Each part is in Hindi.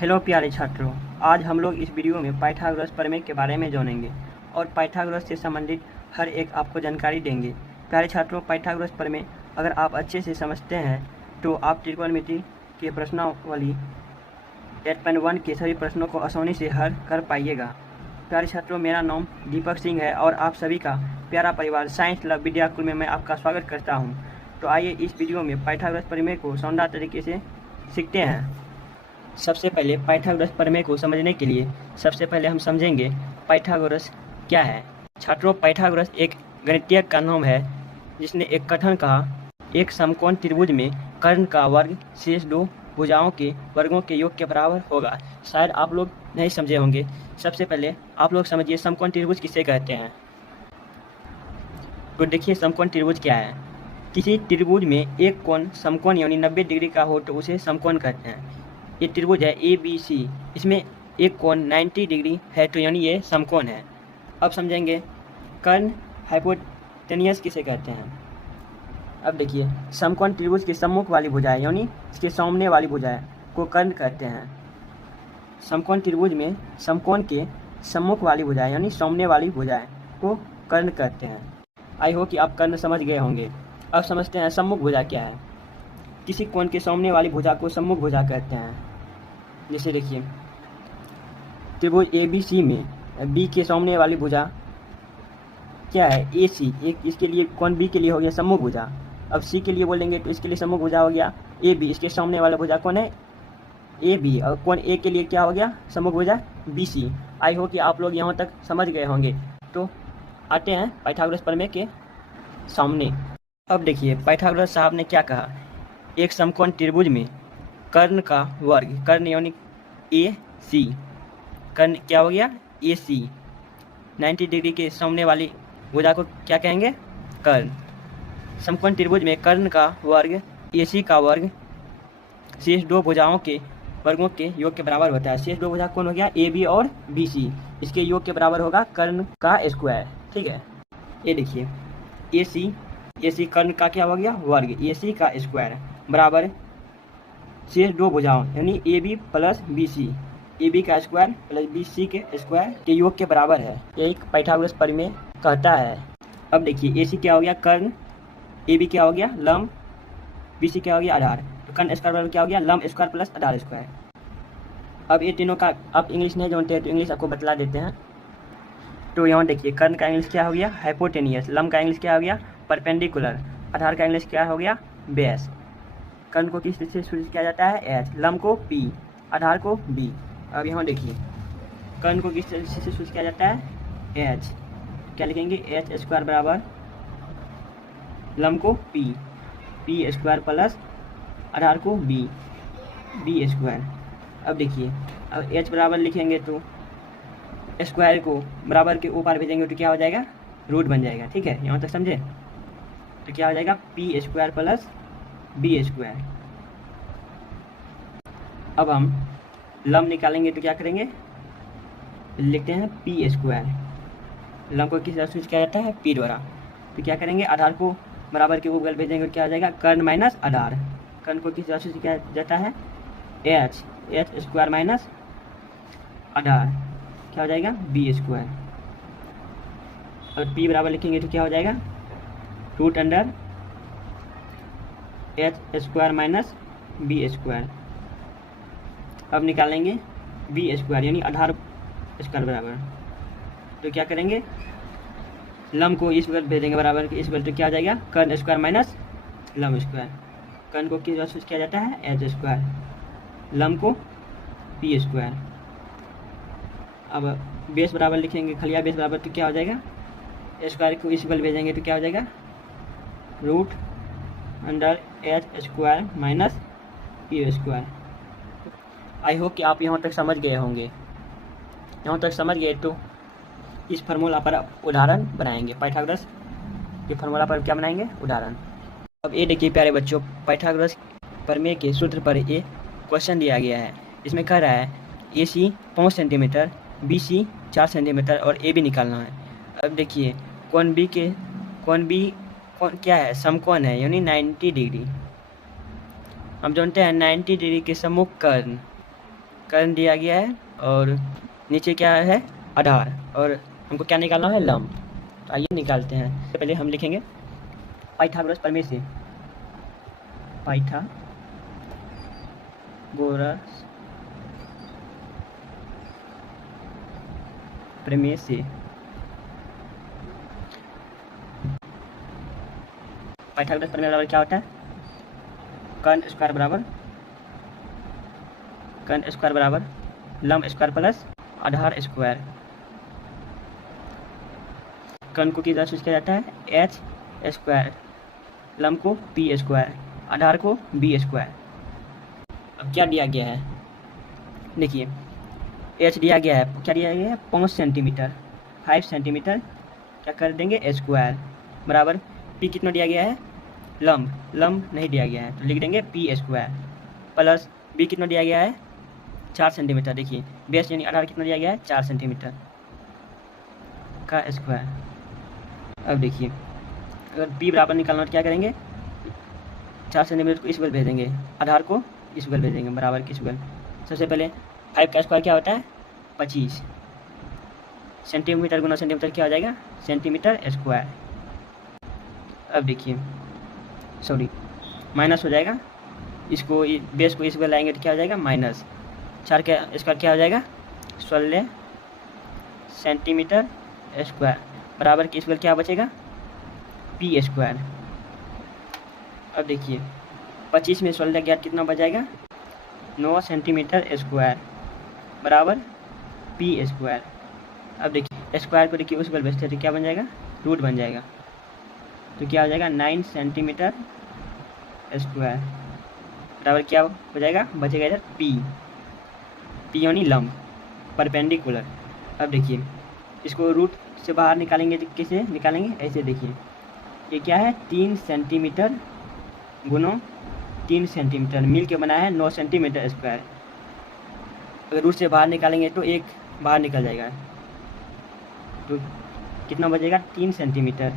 हेलो प्यारे छात्रों, आज हम लोग इस वीडियो में पाइथागोरस प्रमेय के बारे में जानेंगे और पाइथागोरस से संबंधित हर एक आपको जानकारी देंगे। प्यारे छात्रों, पाइथागोरस प्रमेय अगर आप अच्छे से समझते हैं तो आप त्रिकोणमिति के प्रश्नावली 8.1 के सभी प्रश्नों को आसानी से हल कर पाइएगा। प्यारे छात्रों, मेरा नाम दीपक सिंह है और आप सभी का प्यारा परिवार साइंस लव विद्याकुल में मैं आपका स्वागत करता हूँ। तो आइए इस वीडियो में पाइथागोरस प्रमेय को शानदार तरीके से सीखते हैं। सबसे पहले पाइथागोरस प्रमेय को समझने के लिए सबसे पहले हम समझेंगे पाइथागोरस क्या है। छात्रों, पाइथागोरस एक गणितीय का नाम है जिसने एक कथन कहा, एक समकोण त्रिभुज में कर्ण का वर्ग शेष दो भुजाओं के वर्गों के योग के बराबर होगा। शायद आप लोग नहीं समझे होंगे। सबसे पहले आप लोग समझिए समकोण त्रिभुज किसे कहते हैं। तो देखिए, समकोण त्रिभुज क्या है। किसी त्रिभुज में एक कोण समकोण यानी 90 डिग्री का हो तो उसे समकोण कहते हैं। ये त्रिभुज है ABC, इसमें एक कोण 90 डिग्री है तो यानी ये समकोण है। अब समझेंगे कर्ण हाइपोटेनियस किसे कहते हैं। अब देखिए, समकोण त्रिभुज के सम्मुख वाली भुजाएं यानी इसके सामने वाली भुजाएं को कर्ण कहते हैं। समकोण त्रिभुज में समकोण के सम्मुख वाली भुजाएं यानी सामने वाली भुजाएं को कर्ण कहते हैं। आई होप कि आप कर्ण समझ गए होंगे। अब समझते हैं सम्मुख भुजा क्या है। किसी कोण के सामने वाली भुजा को सम्मुख भुजा कहते हैं। जैसे देखिए, त्रिभुज ABC में B के सामने वाली भुजा क्या है, AC। एक इसके लिए कोण B के लिए हो गया सम्मुख भुजा। अब C के लिए बोलेंगे तो इसके लिए सम्मुख भुजा हो गया AB। इसके सामने वाला भुजा कौन है, AB। और कोण A के लिए क्या हो गया, सम्मुख भुजा BC। आई होप कि आप लोग यहाँ तक समझ गए होंगे। तो आते हैं पाइथागोरस प्रमेय के सामने। अब देखिए, पाइथागोरस साहब ने क्या कहा, एक समकोण त्रिभुज में कर्ण का वर्ग, कर्ण यानी AC, कर्ण क्या हो गया AC, 90 डिग्री के सामने वाली भुजा को क्या कहेंगे, कर्ण। समकोण त्रिभुज में कर्ण का वर्ग AC का वर्ग शेष दो भुजाओं के वर्गों के योग के बराबर होता है। शेष दो भुजा कौन हो गया, AB और BC। इसके योग के बराबर होगा कर्ण का स्क्वायर। ठीक है, ये देखिए AC कर्ण का क्या हो गया, वर्ग, AC का स्क्वायर बराबर शेष दो भुजाओं यानी AB प्लस BC, AB का स्क्वायर प्लस BC के स्क्वायर के योग के बराबर है। यही पाइथागोरस प्रमेय कहता है। अब देखिए, AC क्या हो गया कर्ण, AB क्या हो गया लंब, BC क्या हो गया आधार। तो कर्ण स्क्वायर बराबर क्या हो गया, लंब स्क्वायर प्लस आधार स्क्वायर। अब ये तीनों का आप इंग्लिश नहीं जानते हैं तो इंग्लिश आपको बतला देते हैं। तो यहाँ देखिए, कर्ण का इंग्लिश क्या हो गया, हाइपोटेनियस। लंब का इंग्लिश क्या हो गया, परपेंडिकुलर। आधार का इंग्लिश क्या हो गया, बेस। कर्ण को किस से सूचित किया जाता है, H। लंब को P, आधार को B। अब यहाँ देखिए, कर्ण को किस से सूचित किया जाता है, H। क्या लिखेंगे, H स्क्वायर बराबर लंब को P स्क्वायर प्लस आधार को B स्क्वायर। अब देखिए, अब H बराबर लिखेंगे तो स्क्वायर को बराबर के ऊपर भेजेंगे तो क्या हो जाएगा, रूट बन जाएगा। ठीक है, यहाँ तक समझे। तो क्या हो जाएगा, P square plus B square. अब हम लंब निकालेंगे तो क्या करेंगे, लिखते हैं P स्क्वायर। लंब को किस तरह सूचित किया जाता है, P द्वारा। तो क्या करेंगे, आधार को बराबर के ऊपर भेजेंगे तो क्या हो जाएगा, कर्ण माइनस आधार। कर्ण को किस तरह सूचित किया जाता है, H स्क्वायर माइनस आधार, क्या हो जाएगा, B स्क्वायर। और P बराबर लिखेंगे तो क्या हो जाएगा, root under H square minus B square. अब निकालेंगे B स्क्वायर यानी आधार स्क्वायर बराबर। तो क्या करेंगे, लंब को इस बगल भेजेंगे बराबर के इस बगल, तो क्या हो जाएगा, कर्ण स्क्वायर माइनस लंब स्क्वायर। कर्ण को किस तरह किया जाता है, H स्क्वायर, लंब को P स्क्वायर। अब बेस बराबर लिखेंगे, खलिया बेस बराबर, तो क्या हो जाएगा, स्क्वायर को इस बगल भेजेंगे तो क्या हो जाएगा, root under H square minus P square. I hope कि आप यहाँ तक समझ गए होंगे। यहाँ तक समझ गए तो इस फार्मूला पर उदाहरण बनाएंगे। पाइथागोरस के फार्मूला पर क्या बनाएंगे, उदाहरण। अब ये देखिए प्यारे बच्चों, पाइथागोरस प्रमेय के सूत्र पर ये क्वेश्चन दिया गया है। इसमें कह रहा है AC 5 सेंटीमीटर, BC 4 सेंटीमीटर और AB निकालना है। अब देखिए, कोण B क्या है, समकोण है यानी 90 डिग्री। हम जानते हैं 90 डिग्री के सम्मुख कर्ण कर्ण दिया गया है और नीचे क्या है, आधार, और हमको क्या निकालना है, लंब। तो आइए निकालते हैं। पहले हम लिखेंगे पाइथागोरस प्रमेय से, पाइथागोरस प्रमेय से, पाइथागोरस प्रमेय बराबर क्या होता है, कर्ण स्क्वायर बराबर लंब स्क्वायर प्लस आधार स्क्वायर। कर्ण को किधर सूचित किया जाता है, एच स्क्वायर, लंब को पी स्क्वायर, आधार को बी स्क्वायर। अब क्या दिया गया है, देखिए एच दिया गया है, क्या दिया गया है, 5 सेंटीमीटर, 5 सेंटीमीटर क्या कर देंगे स्क्वायर, बराबर पी कितना दिया गया है, लंब नहीं दिया गया है तो लिख देंगे पी स्क्वायर, प्लस बी कितना दिया गया है, 4 सेंटीमीटर। देखिए बेस यानी आधार कितना दिया गया है, 4 सेंटीमीटर का स्क्वायर। अब देखिए अगर बी बराबर निकालना तो क्या करेंगे, 4 सेंटीमीटर को इस बगल भेजेंगे, आधार को इस बगल भेजेंगे, बराबर किस बगल। सबसे पहले 5 का स्क्वायर क्या होता है, 25 सेंटीमीटर गुना सेंटीमीटर क्या हो जाएगा, सेंटीमीटर स्क्वायर। अब देखिए सॉरी माइनस हो जाएगा, इसको बेस को इस बगल लाएंगे तो क्या हो जाएगा, माइनस 4 का स्क्वायर क्या हो जाएगा, 16 सेंटीमीटर स्क्वायर, बराबर किस बगल क्या बचेगा, पी स्क्वायर। अब देखिए 25 में 16 गया कितना बच जाएगा, 9 सेंटीमीटर स्क्वायर, बराबर पी स्क्वायर। अब देखिए स्क्वायर को देखिए उस बगल भेजते हैं तो क्या बन जाएगा, रूट बन जाएगा, तो क्या हो जाएगा 9 सेंटीमीटर स्क्वायर, बराबर क्या हो जाएगा, बचेगा इधर पी यानी लंब, परपेंडिकुलर। अब देखिए इसको रूट से बाहर निकालेंगे तो कैसे निकालेंगे, ऐसे देखिए ये क्या है, 3 सेंटीमीटर गुनो 3 सेंटीमीटर मिल के बनाया है 9 सेंटीमीटर स्क्वायर। अगर रूट से बाहर निकालेंगे तो एक बाहर निकल जाएगा, तो कितना बचेगा, 3 सेंटीमीटर,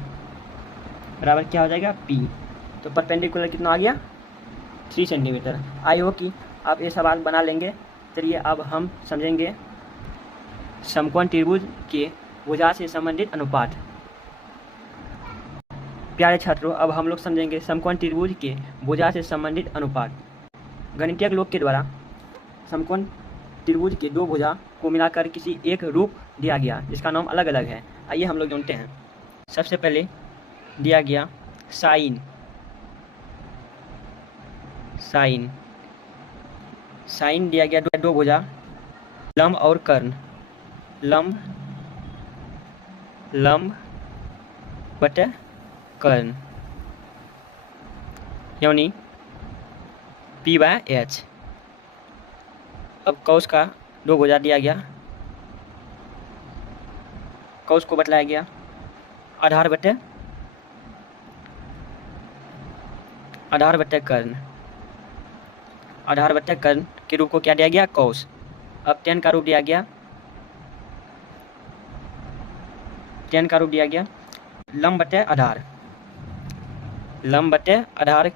बराबर क्या हो जाएगा पी। तो परपेंडिकुलर कितना आ गया, 3 सेंटीमीटर। आई हो कि आप ये सवाल बना लेंगे। चलिए अब हम समझेंगे समकोण त्रिभुज के भुजा से संबंधित अनुपात। प्यारे छात्रों, अब हम लोग समझेंगे समकोण त्रिभुज के भुजा से संबंधित अनुपात। गणितीय लोग के द्वारा समकोण त्रिभुज के दो भुजा को मिलाकर किसी एक रूप दिया गया जिसका नाम अलग अलग है। आइए हम लोग जानते हैं। सबसे पहले दिया गया साइन दिया गया दो भुजा लंब और कर्ण, लंब बटे कर्ण यानी P/H। अब कौस का दो भुजा दिया गया, कौस को बतलाया गया आधार बटे कर्ण, आधार बटे कर्ण के रूप को क्या दिया गया, कौस। अब tan का रूप दिया गया, लंब बटे आधार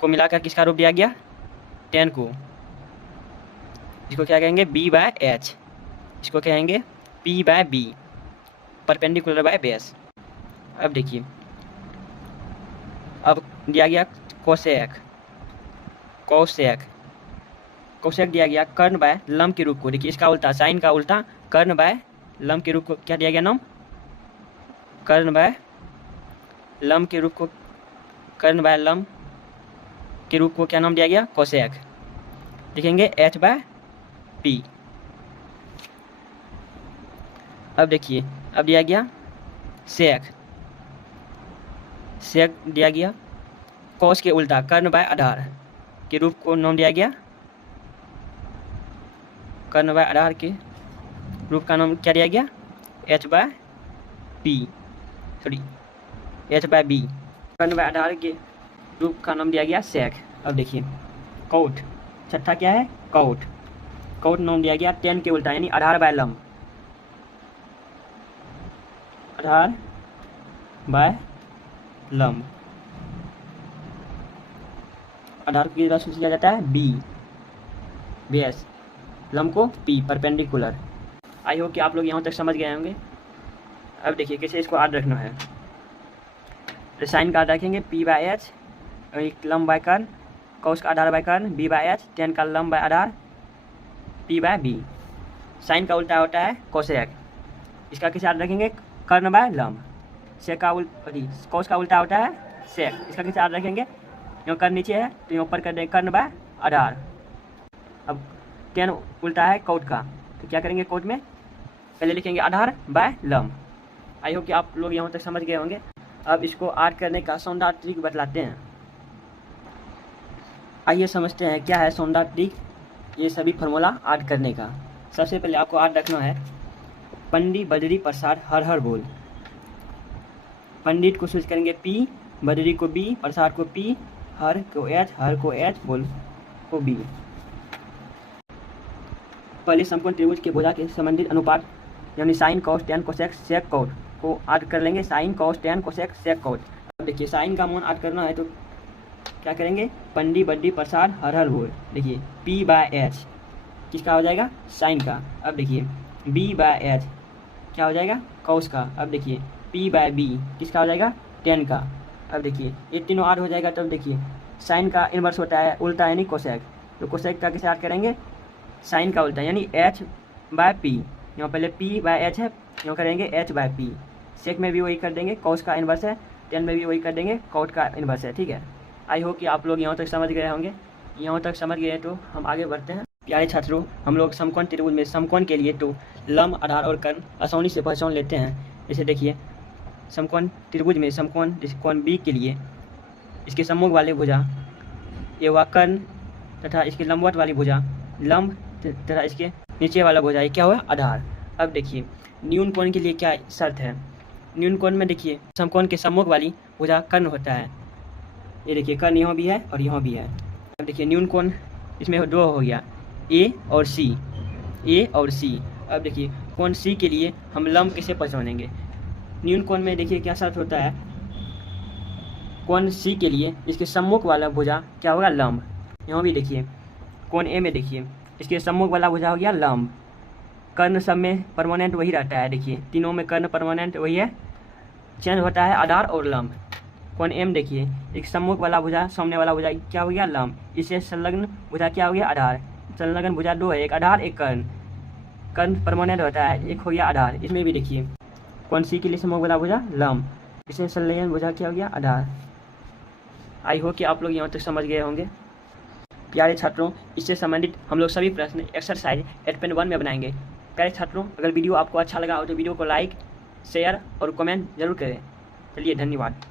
को मिलाकर किसका रूप दिया गया, tan को, इसको क्या कहेंगे B/H, इसको कहेंगे P/B, परपेंडिकुलर बाय बेस। अब देखिए अब दिया गया कोसेक दिया गया कर्ण बाय लंब के रूप को। देखिए इसका उल्टा, साइन का उल्टा कर्ण बाय लंब के रूप को क्या दिया गया नाम, कर्ण बाय लंब के रूप को क्या नाम दिया गया, कोसेक। लिखेंगे H/P। अब देखिए अब दिया गया सेक दिया गया कौस के उल्टा कर्ण बाय आधार के रूप को नाम दिया गया, कर्ण बाय आधार के रूप का नाम क्या दिया गया, H/B। कर्ण बाय आधार के रूप का नाम दिया गया सेक। अब देखिए कौट, छठा क्या है, कौट नाम दिया गया tan के उल्टा यानी आधार बाय लंब, आधार की तरह सूचित किया जाता है B। बेस, लंब को पी, परपेंडिकुलर। आई होप कि आप लोग यहाँ तक समझ गए होंगे। अब देखिए कैसे इसको आर रखना है। तो साइन का आर रखेंगे पी बाय एच, एक लंब बाय कर्न, कॉस का आधार बाय कर्न बी बाय एच, टेन का लंब बाय आधार पी बाय बी। साइन का उल्टा होता है कोसेक, इसका किसे आर रखेंगे कर्न बाय लंब। सेक का कॉस का उल्टा होता है सेक, इसका किसे आर रखेंगे, यहाँ कर्न नीचे है तो यहाँ ऊपर कर देंगे कर्न बाय आधार। अब टेन उल्टा है कोट का, तो क्या करेंगे कोट में पहले लिखेंगे आधार बाय लंब। आई होप कि आप लोग यहाँ तक समझ गए होंगे। अब इसको आर करने का सौंदा ट्रिक बतलाते हैं। आइए समझते हैं क्या है सौंदा ट्रिक, ये सभी फार्मूला आर करने का। सबसे पहले आपको आर रखना है पंडित बदरी प्रसाद हर हर बोल। पंडित को स्विच करेंगे पी, बदरी को बी, प्रसाद को पी, हर को एच, बोल को बी। पहले समकोण त्रिभुज के भुजा के संबंधित अनुपात यानी sine cos tan cosec sec cot को ऐड कर लेंगे, sine cos tan cosec sec cot. अब देखिए साइन का मान ऐड करना है तो क्या करेंगे, पंडी बड्डी प्रसाद हर हर बोल। देखिए पी बाय एच किसका हो जाएगा, साइन का। अब देखिए बी बाय एच क्या हो जाएगा, कॉस का। अब देखिए पी बाय बी किसका हो जाएगा, टेन का। अब देखिए ये तीनों ऐड हो जाएगा। तब देखिए साइन का इन्वर्स होता है उल्टा यानी कोसेक, तो कोसेक का किसे ऐड करेंगे, साइन का उल्टा यानी एच बाय पी। यहाँ पहले पी बाय एच है, यहाँ करेंगे एच बाय पी। सेक में भी वही कर देंगे, कॉस का इन्वर्स है, टेन में भी वही कर देंगे, कॉट का इन्वर्स है। ठीक है, आई होप कि आप लोग यहाँ तक समझ गए होंगे। यहाँ तक समझ गए तो हम आगे बढ़ते हैं। प्यारे छात्रों, हम लोग समकोण त्रिभुज में समकोण के लिए तो लंब आधार और कर्ण आसानी से पहचान लेते हैं। जैसे देखिए समकोण त्रिभुज में समकोण कोण बी के लिए इसके सम्मुख वाले भुजा ये हुआ कर्ण तथा इसके लंबवत वाली भुजा लंब तथा इसके नीचे वाला भुजा ये क्या हुआ, आधार। अब देखिए न्यून कोण के लिए क्या शर्त है, न्यून कोण में देखिए समकोण के सम्मुख वाली भुजा कर्ण होता है। ये देखिए कर्ण यहाँ भी है और यहाँ भी है। अब देखिए न्यून कोण इसमें दो हो गया, ए और सी, ए और सी। अब देखिए कोण सी के लिए हम लंब कैसे पहचानेंगे, न्यून कोण में देखिए क्या शर्त होता है, कोण सी के लिए इसके सम्मुख वाला भुजा क्या होगा, लंब। यहाँ भी देखिए कोण ए में देखिए इसके सम्मुख वाला भुजा हो गया लंब। कर्ण सब में परमानेंट वही रहता है, देखिए तीनों में कर्ण परमानेंट वही है, चेंज होता है आधार और लंब। कोण एम देखिए एक सम्मुख वाला भुजा सामने वाला भुजा क्या हो गया, लंब। इससे संलग्न भुजा क्या हो गया, आधार। संलग्न भुजा दो है, एक आधार एक कर्ण। कर्ण परमानेंट होता है, एक हो गया आधार। इसमें भी देखिए कोण सी के लिए सम्मुख वाला भुजा लंब, इससे संलग्न भुजा क्या हो गया, आधार। आई होप कि आप लोग यहाँ तक समझ गए होंगे। प्यारे छात्रों, इससे संबंधित हम लोग सभी प्रश्न एक्सरसाइज 8.1 में बनाएंगे। प्यारे छात्रों, अगर वीडियो आपको अच्छा लगा हो तो वीडियो को लाइक शेयर और कमेंट जरूर करें। चलिए धन्यवाद।